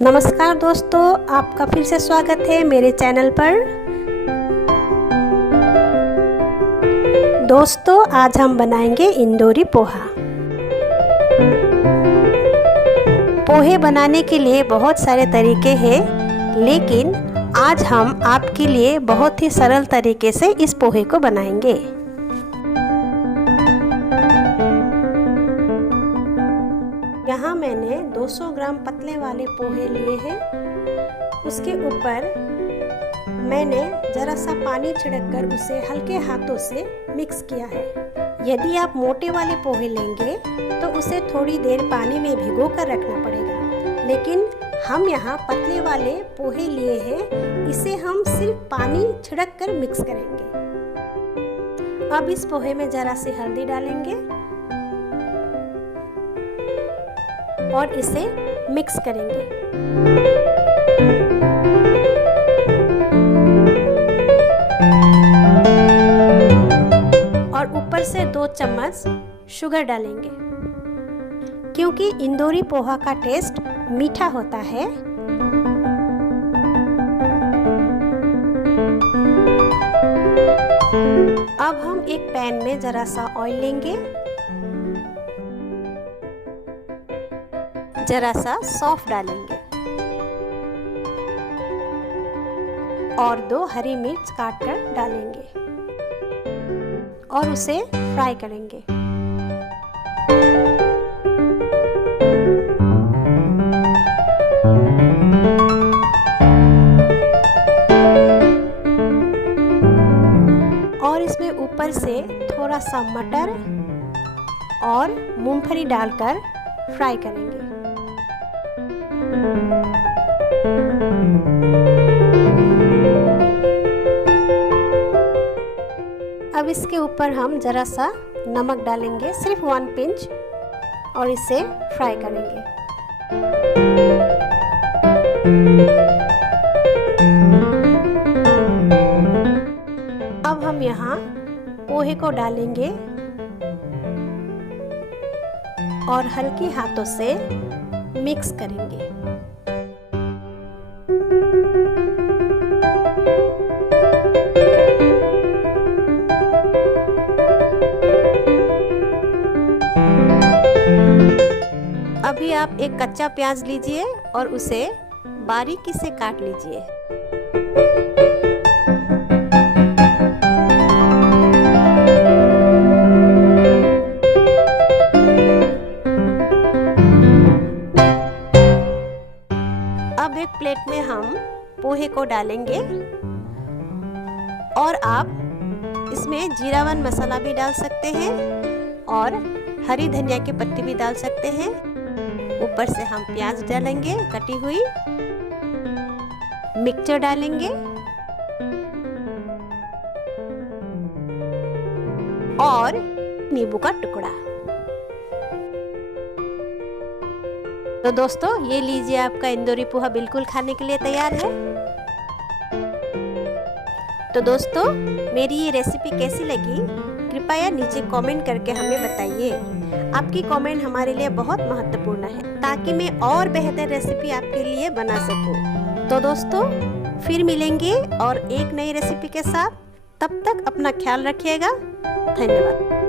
नमस्कार दोस्तों, आपका फिर से स्वागत है मेरे चैनल पर। दोस्तों, आज हम बनाएंगे इंदौरी पोहा। पोहे बनाने के लिए बहुत सारे तरीके हैं, लेकिन आज हम आपके लिए बहुत ही सरल तरीके से इस पोहे को बनाएंगे। यहाँ मैंने 200 ग्राम पतले वाले पोहे लिए हैं। उसके ऊपर मैंने ज़रा सा पानी छिड़ककर उसे हल्के हाथों से मिक्स किया है। यदि आप मोटे वाले पोहे लेंगे तो उसे थोड़ी देर पानी में भिगो कर रखना पड़ेगा, लेकिन हम यहाँ पतले वाले पोहे लिए हैं, इसे हम सिर्फ पानी छिड़क कर मिक्स करेंगे। अब इस पोहे में ज़रा सी हल्दी डालेंगे और इसे मिक्स करेंगे। और ऊपर से 2 चम्मच शुगर डालेंगे, क्योंकि इंदौरी पोहा का टेस्ट मीठा होता है। अब हम एक पैन में जरा सा ऑयल लेंगे, जरा सा सौंफ डालेंगे और 2 हरी मिर्च काट कर डालेंगे और उसे फ्राई करेंगे। और इसमें ऊपर से थोड़ा सा मटर और मूंगफली डालकर फ्राई करेंगे। अब इसके ऊपर हम जरा सा नमक डालेंगे, सिर्फ 1 पिंच, और इसे फ्राई करेंगे। अब हम यहाँ पोहे को डालेंगे और हल्के हाथों से मिक्स करेंगे। अभी आप एक कच्चा प्याज लीजिए और उसे बारीकी से काट लीजिए। अब एक प्लेट में हम पोहे को डालेंगे और आप इसमें जीरावन मसाला भी डाल सकते हैं और हरी धनिया की पत्ती भी डाल सकते हैं। ऊपर से हम प्याज डालेंगे, कटी हुई मिक्सचर डालेंगे और नींबू का टुकड़ा। तो दोस्तों, ये लीजिए, आपका इंदौरी पोहा बिल्कुल खाने के लिए तैयार है। तो दोस्तों, मेरी ये रेसिपी कैसी लगी कृपया नीचे कमेंट करके हमें बताइए। आपकी कमेंट हमारे लिए बहुत महत्वपूर्ण है, ताकि मैं और बेहतर रेसिपी आपके लिए बना सकूं। तो दोस्तों, फिर मिलेंगे और एक नई रेसिपी के साथ। तब तक अपना ख्याल रखिएगा। धन्यवाद।